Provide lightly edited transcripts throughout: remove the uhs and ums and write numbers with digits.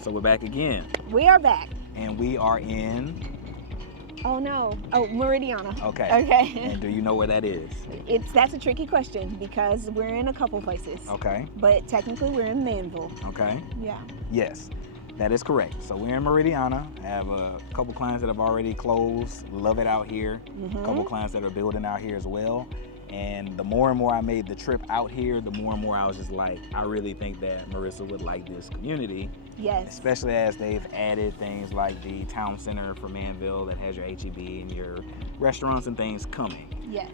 So we're back again. We are back. And we are in... Oh no. Oh, Meridiana. Okay. Okay. And do you know where that is? That's a tricky question because we're in a couple places. Okay. But technically we're in Manville. Okay. Yeah. Yes, that is correct. So we're in Meridiana. I have a couple clients that have already closed. Love it out here. A couple clients that are building out here as well. And the more and more I made the trip out here, the more and more I was just like, I really think that Marissa would like this community. Yes. Especially as they've added things like the town center for Manville that has your HEB and your restaurants and things coming. Yes.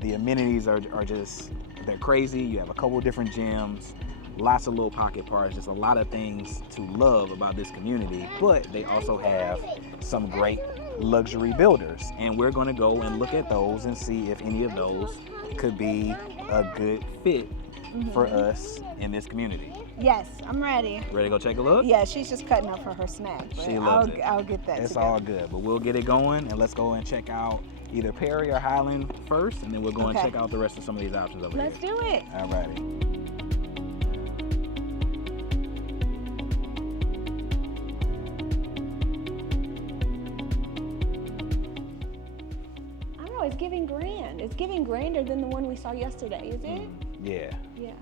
The amenities are just, they're crazy. You have a couple different gyms, lots of little pocket parks, just a lot of things to love about this community. But they also have some great luxury builders. And we're gonna go and look at those and see if any of those could be a good fit for us in this community. Yes, I'm ready. Ready to go take a look? Yeah, she's just cutting up for her snack. She loves it. I'll get that. It's together. all good, but we'll get it going and let's go and check out either Perry or Highland first, and then we'll go and check out the rest of some of these options over Let's do it. All righty. I don't know, it's giving grand. It's giving grander than the one we saw yesterday, is it? Yeah. Yeah.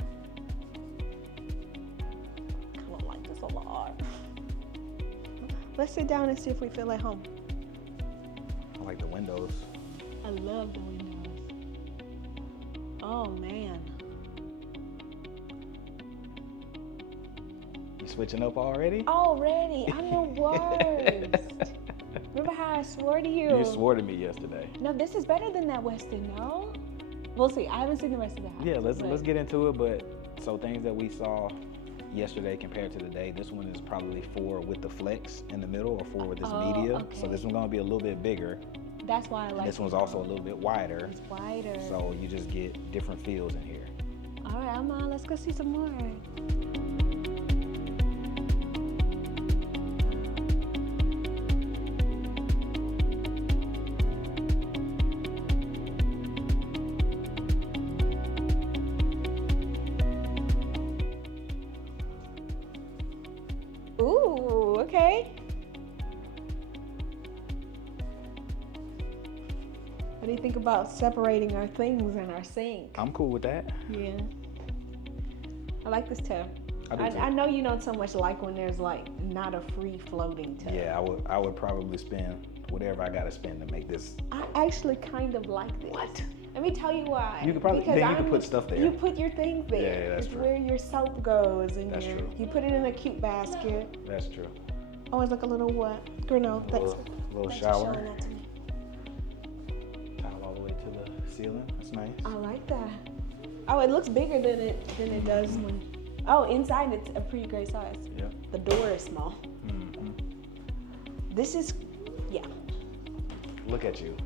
I don't like this a lot. Let's sit down and see if we feel at home. I like the windows. I love the windows. Oh man. You switching up already? Already, I'm the worst. Remember how I swore to you? You swore to me yesterday. No, this is better than that Weston, no? We'll see. I haven't seen the rest of the house. Yeah, let's get into it. But so things that we saw yesterday compared to today, this one is probably 4 with the flex in the middle or 4 with this media. Okay. So this one's gonna be a little bit bigger. That's why I like This one's also a little bit wider. It's wider. So you just get different feels in here. All right, I'm on. Let's go see some more. Ooh, okay. What do you think about separating our things in our sink? I'm cool with that. Yeah. I like this tub. I do too. I know you don't so much like when there's like not a free floating tub. Yeah, I would probably spend whatever I gotta spend to make this. I actually kind of like this. What? Let me tell you why. You could probably Because then you could put stuff there. You put your things there. Yeah, that's it's true. where your soap goes and That's true. you put it in a cute basket. That's true. Oh, it's like a little what? Granola. Thanks. Little Thanks for shower. showing that to me. Tile all the way to the ceiling. That's nice. I like that. Oh, it looks bigger than it does when. Oh, inside it's a pretty great size. Yep. The door is small. Mm-hmm. This is, yeah. Look at you.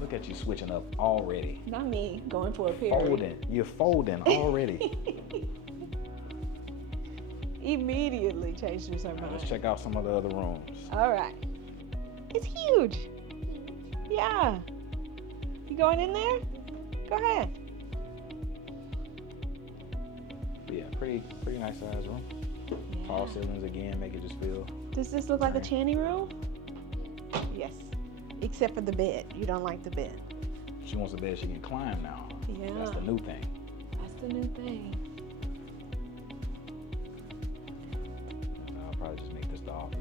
Look at you switching up already. Not me going for a period. Folding. You're folding already. Immediately changed your mind. Let's check out some of the other rooms. All right. It's huge. Yeah. You going in there? Go ahead. Yeah, pretty nice size room. Yeah. Tall ceilings again, make it just feel. Does this look like a Channy room? Yes. Except for the bed. You don't like the bed. She wants a bed she can climb now. Yeah. That's the new thing. That's the new thing. I'll probably just make this the office.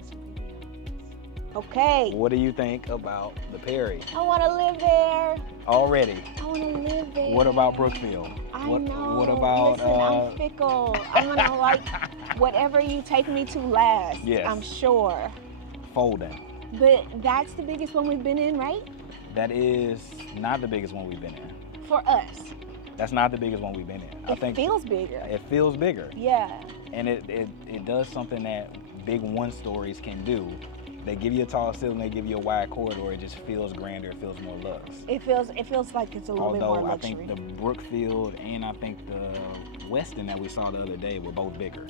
This will be the office. Okay. What do you think about the Perry? I want to live there. Already. I want to live there. What about Brookfield? I what, know. What about? Listen, I'm fickle. I'm gonna like whatever you take me to last. Yes. I'm sure. Folding. But that's the biggest one we've been in, right? That is not the biggest one we've been in. For us. That's not the biggest one we've been in. It feels bigger. It feels bigger. Yeah. And it does something that big one stories can do. They give you a tall ceiling, they give you a wide corridor, it just feels grander, it feels more luxe. It feels like it's a little bit more Although I luxury. think the Brookfield and I think the Weston that we saw the other day were both bigger.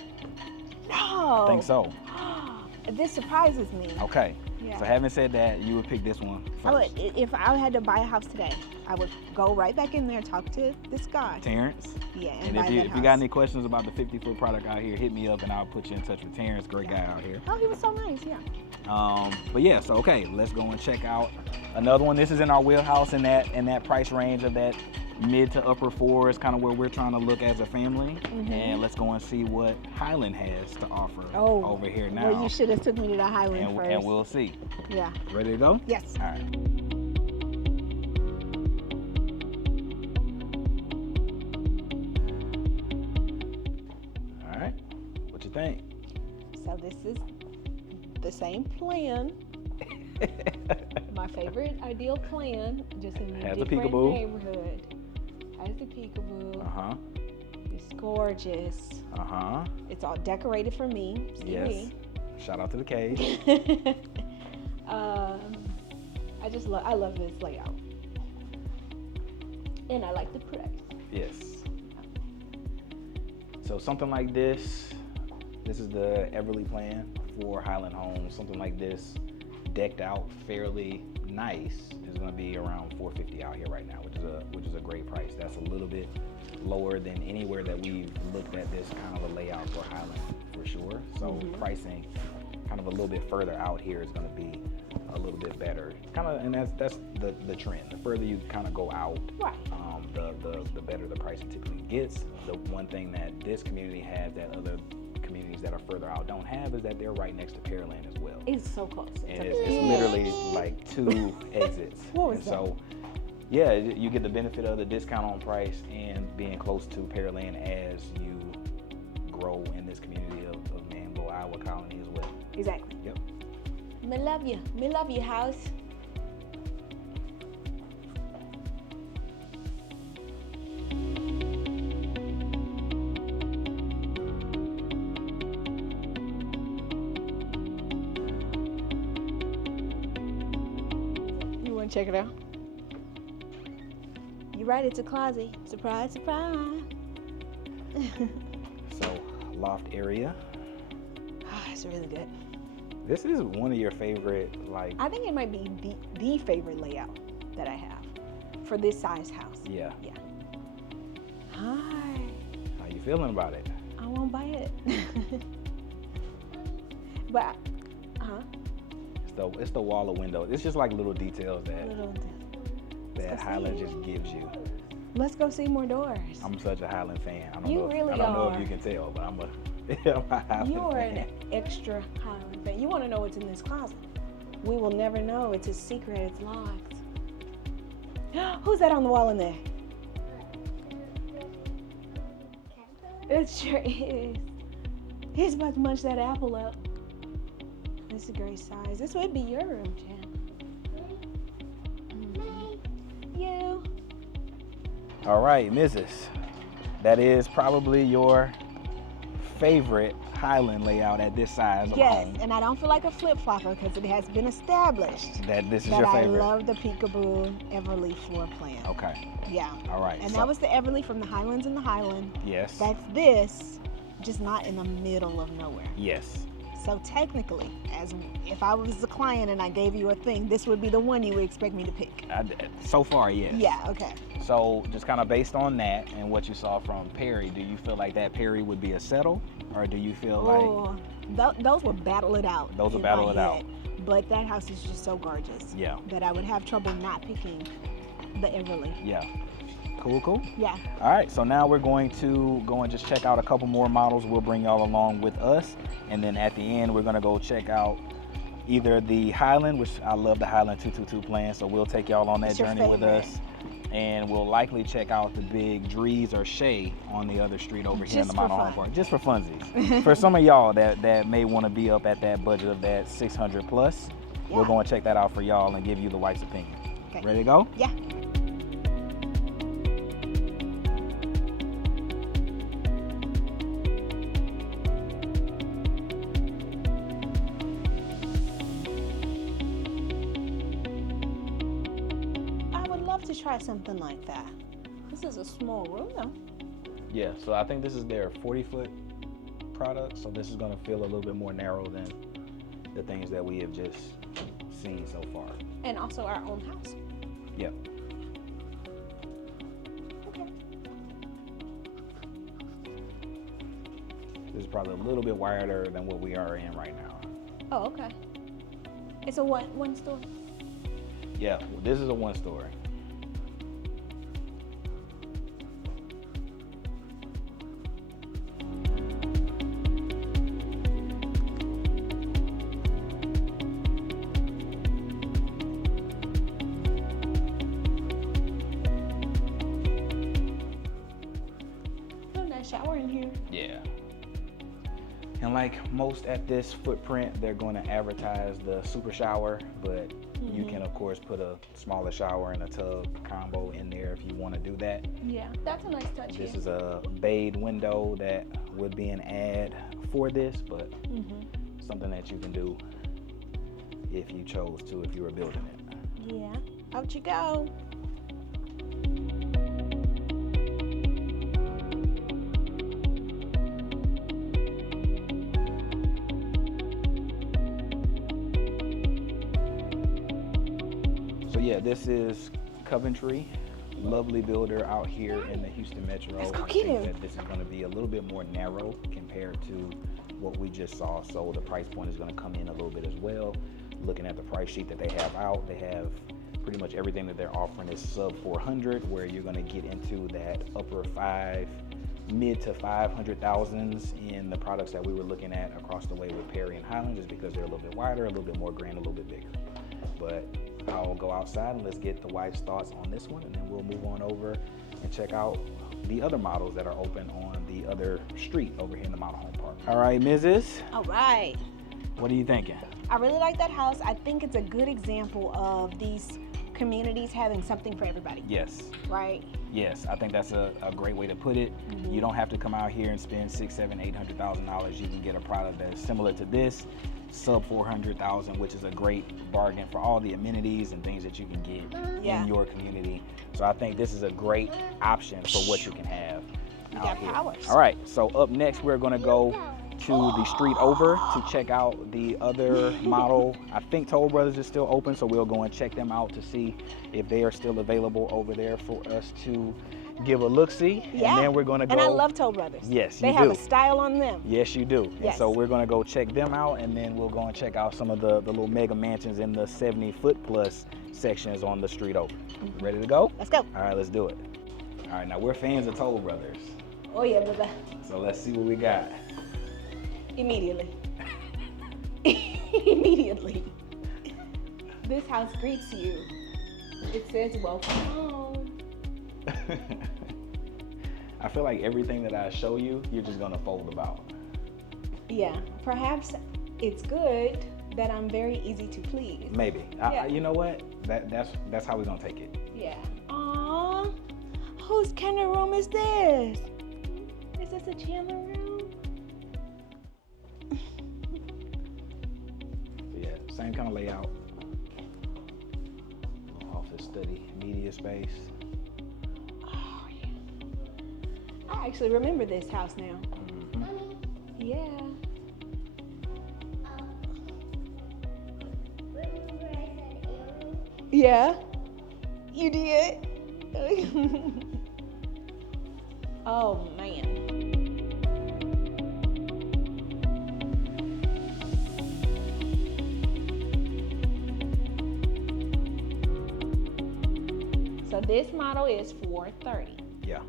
No. I think so. This surprises me. Okay. Yeah. So having said that, you would pick this one first. I would, if I had to buy a house today, I would go right back in there, talk to this guy. Terrence. Yeah, and And buy if you, that if house. you got any questions about the 50-foot product out here, hit me up and I'll put you in touch with Terrence. Great guy out here. Oh, he was so nice, yeah. But yeah, so okay, let's go and check out another one. This is in our wheelhouse in that price range of that mid to upper fours, kind of where we're trying to look as a family. And let's go and see what Highland has to offer over here now. Well, you should have took me to the Highland first. And we'll see. Yeah. Ready to go? Yes. All right. All right. What you think? So this is the same plan. My favorite ideal plan, just in a Has a different peekaboo. neighborhood. Has a peekaboo. Uh-huh. It's gorgeous. Uh-huh. It's all decorated for me. See Yes. me. Shout out to the cage. I love this layout. And I like the price. Yes. So something like this is the Everly plan for Highland Homes. Something like this, decked out fairly nice, is going to be around $450 out here right now, which is a great price. That's a little bit lower than anywhere that we've looked at this kind of a layout for Highland for sure. So pricing kind of a little bit further out here is going to be a little bit better. Kind of, and that's the trend. The further you kind of go out, Right. the better the pricing typically gets. The one thing that this community has that other communities that are further out don't have is that they're right next to Pearland as well. It's so close. And it's literally like 2 exits. What was And so, yeah, you get the benefit of the discount on price and being close to Pearland as you grow in this community of Manville, Iowa Colony as well. Exactly. Yep. Me love you. Me love you, house. You want to check it out? You're right, it's a closet. Surprise, surprise. So, loft area. It's really good. This is one of your favorite, like, I think it might be the favorite layout that I have for this size house. yeah. Yeah. Hi. How you feeling about it? I won't buy it. But, It's the wall of windows. It's just like little details little that Highland just gives you. Let's go see more doors. I'm such a Highland fan. I don't You know. really I don't know are. if you can tell, but I'm a Highland You're fan. an extra Highland fan. You want to know what's in this closet? We will never know. It's a secret. It's locked. Who's that on the wall in there? It sure is. He's about to munch that apple up. This is a great size. This would be your room, Jan. You. All right, Mrs. That is probably your favorite Highland layout at this size of Yes, home. and I don't feel like a flip-flopper because it has been established That this is that your I favorite. love the peekaboo Everly floor plan. Okay. Yeah. All right. And so- that was the Everly from the Highlands and the Highland. Yes. That's this, just not in the middle of nowhere. Yes. So technically, as if I was the client and I gave you a thing, this would be the one you would expect me to pick. So far, yes. Yeah, okay. So just kind of based on that and what you saw from Perry, do you feel like that Perry would be a settle, or do you feel like Those would battle it out. Those will in battle my it out. head. But that house is just so gorgeous. Yeah. That I would have trouble not picking the Everly. Yeah. Cool. Yeah. All right, so now we're going to go and just check out a couple more models. We'll bring y'all along with us, and then at the end we're gonna go check out either the Highland, which I love the Highland 222 plan, so we'll take y'all on that What's your journey with favorite? us, and we'll likely check out the big Drees or Shea on the other street over here in the Just for Model Home fun. Park, just for funsies. For some of y'all that may want to be up at that budget of that 600 plus, we're Yeah. going to check that out for y'all and give you the wife's opinion. Okay. Ready to go? Yeah. I would love to try something like that. This is a small room though. Yeah, so I think this is their 40-foot product, so this is going to feel a little bit more narrow than the things that we have just seen so far. And also our own house. Yep. Okay. This is probably a little bit wider than what we are in right now. Oh, okay. It's a one story. Yeah, well, this is a 1-story. Shower in here. Yeah. And like most at this footprint, they're going to advertise the super shower, but you can of course put a smaller shower and a tub combo in there if you want to do that. Yeah, that's a nice touch. This is a bayed window that would be an ad for this, but something that you can do if you chose to, if you were building it. Yeah, out you go. So yeah, this is Coventry, lovely builder out here in the Houston Metro. Let's go I get think him. that this is going to be a little bit more narrow compared to what we just saw. So the price point is going to come in a little bit as well. Looking at the price sheet that they have out, they have pretty much everything that they're offering is sub 400, where you're going to get into that upper mid to 500,000s in the products that we were looking at across the way with Perry and Highland, just because they're a little bit wider, a little bit more grand, a little bit bigger. But I'll go outside and let's get the wife's thoughts on this one, and then we'll move on over and check out the other models that are open on the other street over here in the model home park. All right, Mrs. All right. What are you thinking? I really like that house. I think it's a good example of these communities having something for everybody. Yes. Right? Yes, I think that's a great way to put it. You don't have to come out here and spend $600,000, $700,000, $800,000. You can get a product that's similar to this, sub 400,000, which is a great bargain for all the amenities and things that you can get in your community. So I think this is a great option for what you can have out here. Powers. All right, so up next we're gonna go to the street over to check out the other model. I think Toll Brothers is still open, so we'll go and check them out to see if they are still available over there for us to give a look-see. Yeah. And then we're gonna go. And I love Toll Brothers. Yes, they you have do. a style on them. Yes, you do. And Yes. so we're gonna go check them out, and then we'll go and check out some of the little mega mansions in the 70-foot plus sections on the street over. Ready to go? Let's go. All right, let's do it. All right, now we're fans of Toll Brothers, Oh yeah, brother. so let's see what we got. Immediately. Immediately. This house greets you. It says welcome home. I feel like everything that I show you, you're just gonna fold about. Yeah, perhaps it's good that I'm very easy to please. Maybe. Yeah. You know what? That's how we're gonna take it. Yeah. Aww. Whose kind of room is this? Is this a Chandler room? Yeah, same kind of layout. Office, study, media space. Oh yeah. I actually remember this house now. Yeah. Yeah. You did? Oh man. So this model is $430. Yeah.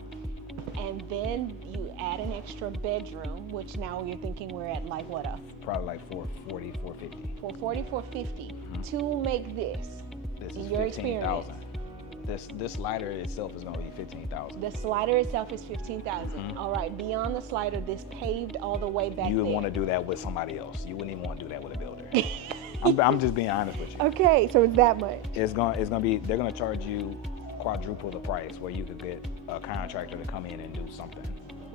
And then you add an extra bedroom, which now you're thinking we're at like what Probably like 440, 450. 440, 450 to make this. This In is your 15,000. This slider itself is gonna be 15,000. The slider itself is 15,000. All right, beyond the slider, this paved all the way back You would there. want to do that with somebody else. You wouldn't even want to do that with a builder. I'm just being honest with you. Okay, so it's that much. It's gonna be, they're gonna charge you quadruple the price where you could get a contractor to come in and do something.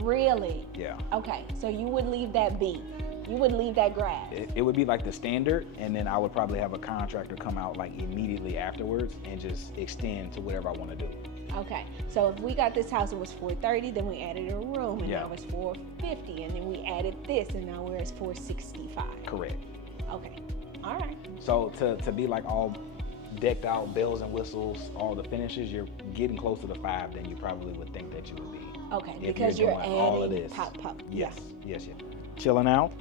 Really? Yeah. Okay, so you would leave that be. You would leave that grass. It would be like the standard, and then I would probably have a contractor come out like immediately afterwards and just extend to whatever I want to do. Okay, so if we got this house, it was $430, then we added a room, and Yeah. now it's $450, and then we added this, and now we're at $465. Correct. Okay, all right. So to be like all decked out, bells and whistles, all the finishes, you're getting closer to 5 than you probably would think that you would be. Okay, If because you're doing adding all of this. pop. Yes, yes. Chilling out.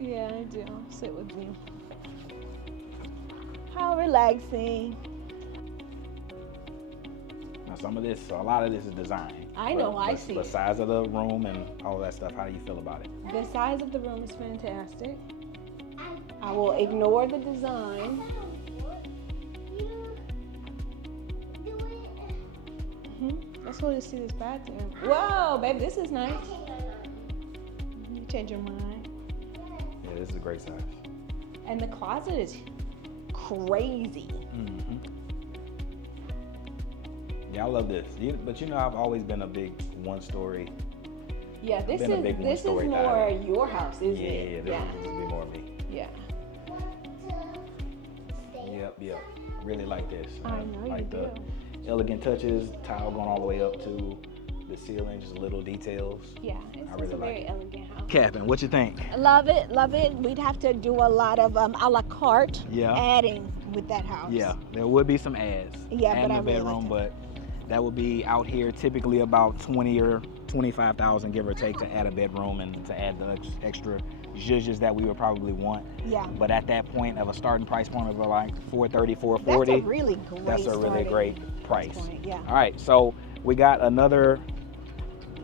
Yeah, I do. Sit with you. How relaxing. Now a lot of this is design. I know, I see The it. size of the room and all that stuff, how do you feel about it? The size of the room is fantastic. I will ignore the design. Let's go to see this bathroom. Whoa, baby, this is nice. You change your mind. Yeah, this is a great size. And the closet is crazy. Mm-hmm. Yeah, I love this. But you know, I've always been a big one-story. Yeah, this is one-story more guy. your house, isn't it? Yeah, this would be more me. Yeah. Yep. I really like this. I know like you do. The elegant touches, tile going all the way up to the ceiling, just little details. Yeah, it's a very elegant house. Captain, what you think? Love it. We'd have to do a lot of a la carte adding with that house. Yeah, there would be some adds. Yeah, and but I the really bedroom, like that. but that would be out here typically about 20 or 25,000, give or take, to add a bedroom and to add the extra zhuzhes that we would probably want. Yeah. But at that point of a starting price point of like $430, $440, That's a really great. that's a really great price. Point, yeah. All right, so we got another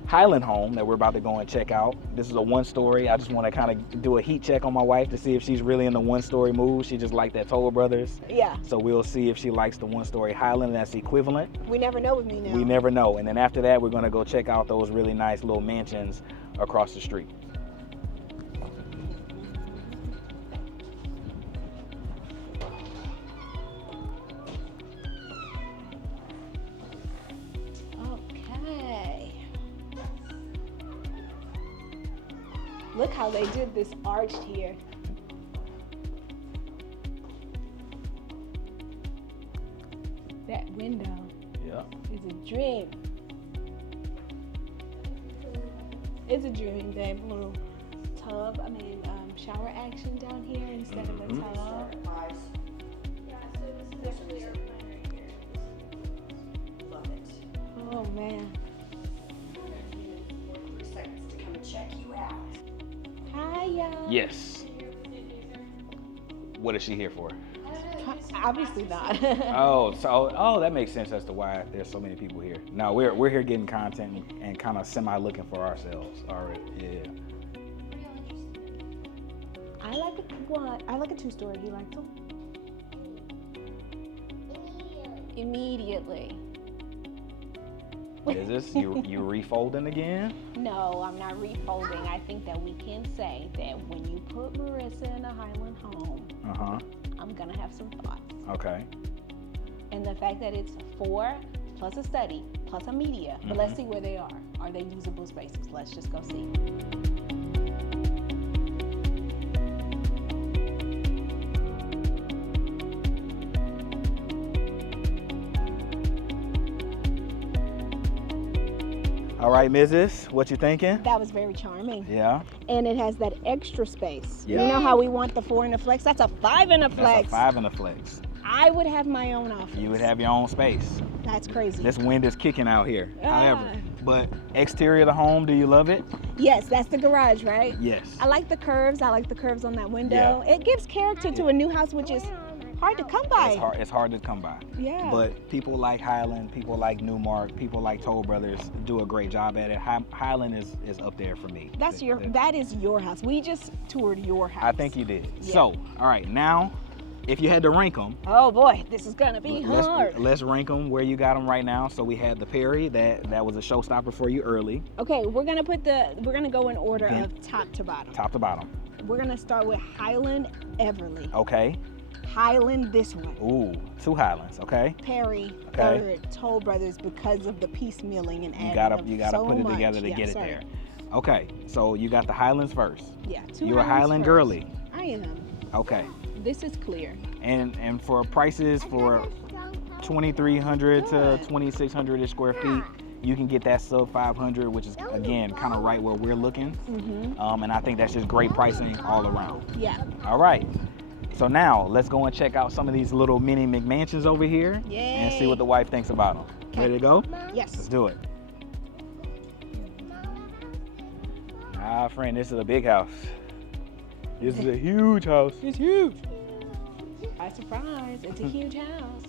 Highland home that we're about to go and check out. This is a one-story. I just want to kind of do a heat check on my wife to see if she's really in the one-story mood. She just liked that Toll Brothers. Yeah. So we'll see if she likes the one-story Highland that's equivalent. We never know with me now. We never know. And then after that, we're going to go check out those really nice little mansions across the street. Look how they did this arched here. That window is a dream. It's a dream. That little tub, shower action down here instead of a tub. Love it. Oh man. 3 seconds to come and check you out. Hi, y'all. Yes. What is she here for? Obviously not. Oh, that makes sense as to why there's so many people here. No, we're here getting content and kind of semi-looking for ourselves already. Yeah. I like a 2-story. You like them? Immediately. Is this you refolding again? No, I'm not refolding. I think that we can say that when you put Marissa in a Highland home, I'm gonna have some thoughts. Okay. And the fact that it's 4 plus a study plus a media, but let's see where they are. Are they usable spaces? Let's just go see. All right, Mrs., what you thinking? That was very charming. Yeah. And it has that extra space. Yeah. You know how we want the 4 in a flex? That's a 5 in a flex. That's a 5 in a flex. I would have my own office. You would have your own space. That's crazy. This wind is kicking out here. However, but exterior of the home, do you love it? Yes, that's the garage, right? Yes. I like the curves. I like the curves on that window. Yeah. It gives character to a new house, which is hard to come by. It's hard to come by. Yeah. But people like Highland, people like Newmark, people like Toll Brothers do a great job at it. Highland is up there for me. That is your house. We just toured your house. I think you did. Yeah. So, all right, now, if you had to rank them, oh boy, this is gonna be hard. let's rank them where you got them right now. So we had the Perry, that was a showstopper for you early. Okay, we're gonna go in order of top to bottom. Top to bottom. We're gonna start with Highland Everly. Okay. Highland this one. Ooh, 2 Highlands. Okay. Perry Okay. third. Toll Brothers because of the piecemealing and adding You gotta so put it much. together to Yeah, get it sorry. there. Okay, so you got the Highlands first. Yeah, 2 You're a Highlands Highland first. girly. I am. Okay. This is clear. And for prices for 2,300 to 2,600 square feet, you can get that sub 500, which is again kind of right where we're looking. And I think that's just great pricing all around. Yeah. All right. So now let's go and check out some of these little mini McMansions over here and see what the wife thinks about them. Ready to go? Yes. Let's do it. Ah, friend, this is a big house. This is a huge house. It's huge. By surprise, it's a huge house.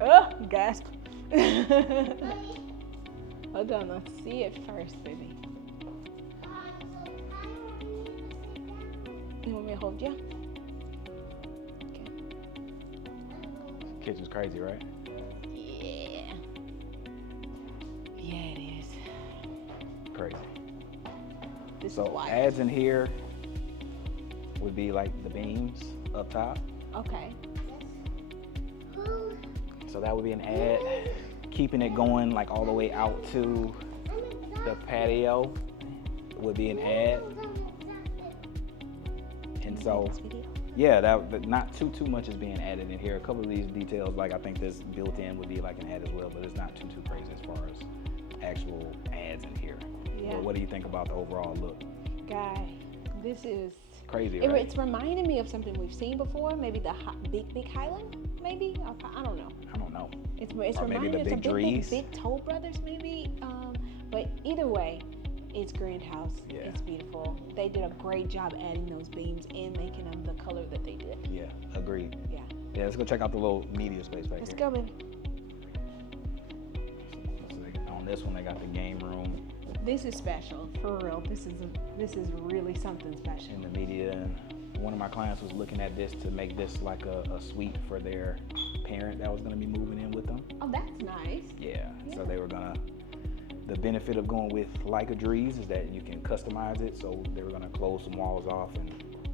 Oh, gasp. Hold on, let's see it first, baby. You want me to hold you? Okay. Kitchen's crazy, right? Yeah. Yeah, it is. Crazy. This So is wild. adds in here would be like the beams up top. Okay. So that would be an ad. Keeping it going like all the way out to the patio would be an ad. And so, yeah, that not too much is being added in here. A couple of these details, like I think this built-in would be like an ad as well, but it's not too crazy as far as actual ads in here. Yeah. But what do you think about the overall look? Guy, this is Crazy, right? It's reminding me of something we've seen before. Maybe the big Highland. Maybe I don't know. I don't know. It's Or maybe reminding the me of big some Drees. big Toll Brothers, maybe. But either way, it's grand house. Yeah. It's beautiful. They did a great job adding those beams and making them the color that they did. Yeah, agreed. Yeah. Yeah, let's go check out the little media space back Let's here. go, baby. So on this one, they got the game room This is special, for real. This is really something special. in the media. And one of my clients was looking at this to make this like a suite for their parent that was going to be moving in with them. Oh, that's nice. Yeah. So they were gonna. The benefit of going with like a Drees is that you can customize it. So they were gonna close some walls off and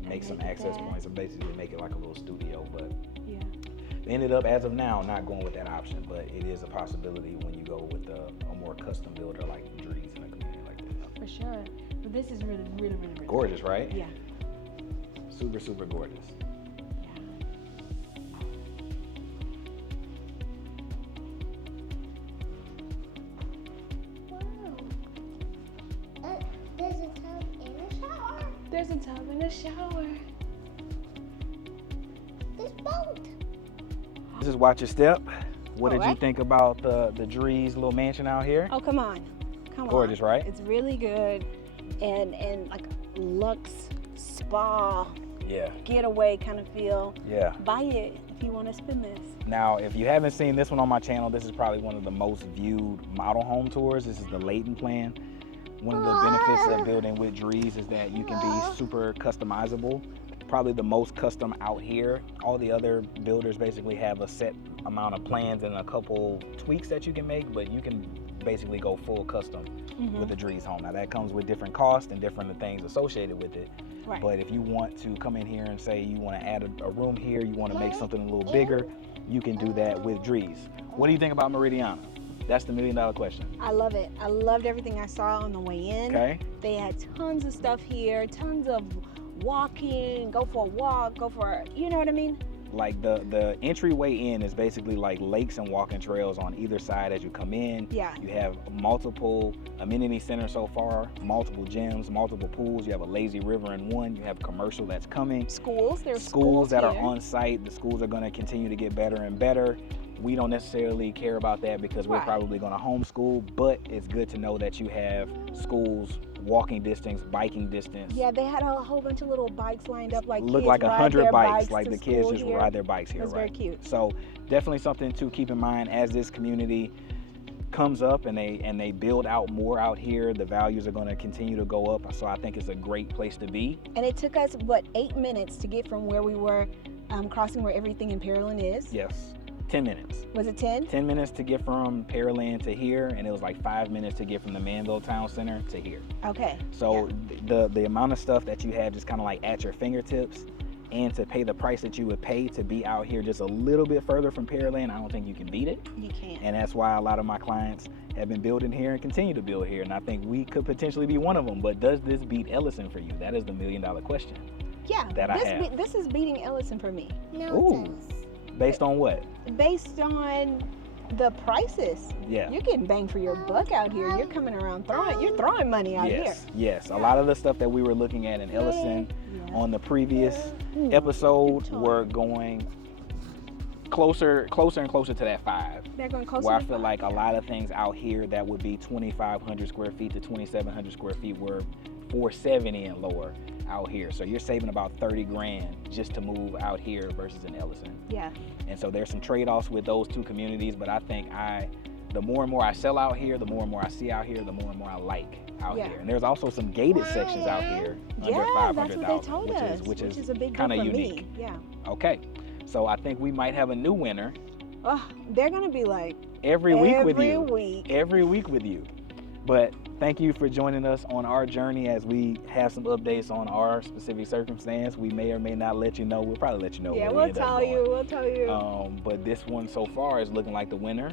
make some access points and basically make it like a little studio. But Yeah. they ended up, as of now, not going with that option. But it is a possibility when you go with a more custom builder like Drees in a community like this. For sure. But this is really Gorgeous, right? Yeah. Super gorgeous. There's a tub and a shower. This boat. This is Watch Your Step. What did you Alright. think about the Drees little mansion out here? Oh, come on. Gorgeous, right? It's really good. And like luxe spa Yeah. getaway kind of feel. Yeah. Buy it if you want to spend this. Now, if you haven't seen this one on my channel, this is probably one of the most viewed model home tours. This is the Layton plan. One of the benefits of building with Drees is that you can be super customizable. Probably the most custom out here. All the other builders basically have a set amount of plans and a couple tweaks that you can make, but you can basically go full custom with the Drees home. Now that comes with different costs and different things associated with it. Right. But if you want to come in here and say you want to add a room here, you want to make something a little bigger, you can do that with Drees. What do you think about Meridiana? That's the $1 million question. I love it. I loved everything I saw on the way in. Okay. They had tons of stuff here, tons of walking, go for a walk, you know what I mean? Like the entryway in is basically like lakes and walking trails on either side as you come in. Yeah. You have multiple amenity centers so far, multiple gyms, multiple pools. You have a lazy river in one. You have commercial that's coming. Schools. There's Schools that are here. on site. The schools are going to continue to get better and better. We don't necessarily care about that because we're Right. probably going to homeschool, but it's good to know that you have schools walking distance, biking distance. Yeah, they had a whole bunch of little bikes lined up, like Look kids like ride 100 their bikes, like to the kids school just here. ride their bikes here, That's right? very cute. So definitely something to keep in mind as this community comes up and they build out more out here. The values are going to continue to go up. So I think it's a great place to be. And it took us, 8 minutes to get from where we were crossing where everything in Pearland is. Yes, 10 minutes. Was it 10? 10 minutes to get from Pearland to here, and it was like 5 minutes to get from the Manville Town Center to here. Okay. So the amount of stuff that you have just kind of like at your fingertips, and to pay the price that you would pay to be out here just a little bit further from Pearland, I don't think you can beat it. You can't. And that's why a lot of my clients have been building here and continue to build here. And I think we could potentially be one of them. But does this beat Ellison for you? That is the $1 million question. Yeah, that I have. This is beating Ellison for me. Ooh, based on what? Based on the prices. Yeah. You're getting bang for your buck out here. You're coming around you're throwing money out here. Yes. A lot of the stuff that we were looking at in Ellison on the previous episode were going closer and closer to that 5. They're going closer. Where I feel like a lot of things out here that would be 2,500 square feet to 2,700 square feet were 470 and lower out here. So you're saving about 30 grand just to move out here versus in Ellison. Yeah. And so there's some trade-offs with those two communities, but I think the more and more I sell out here, the more and more I see out here, the more and more I like out here. And there's also some gated sections out here under 500,000, that's what they told us, which is a big kind of deal for unique. Me. Yeah. Okay, so I think we might have a new winner. Oh, they're gonna be like every week with you. But thank you for joining us on our journey as we have some updates on our specific circumstance. We may or may not let you know. We'll probably let you know. Yeah, we'll tell you. But this one so far is looking like the winner.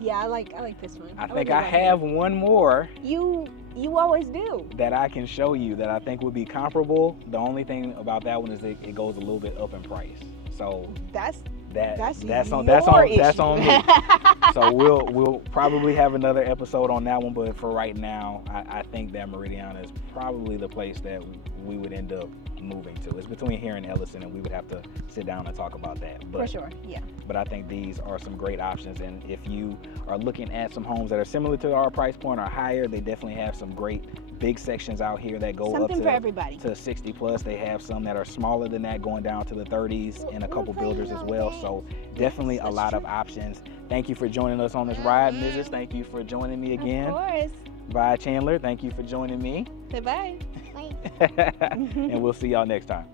Yeah, I like this one. I think I have one more. You always do. That I can show you that I think would be comparable. The only thing about that one is it goes a little bit up in price. So that's on me. So we'll probably have another episode on that one, but for right now, I think that Meridiana is probably the place that we would end up moving to. It's between here and Ellison, and we would have to sit down and talk about that. But, for sure, yeah. But I think these are some great options, and if you are looking at some homes that are similar to our price point or higher, they definitely have some great big sections out here that go something up for everybody. To 60 plus. They have some that are smaller than that, going down to the 30s, and a couple builders as well. So definitely a lot of options. Thank you for joining us on this ride, Mrs. Thank you for joining me again. Of course. Bye, Chandler. Thank you for joining me. Say bye. And we'll see y'all next time.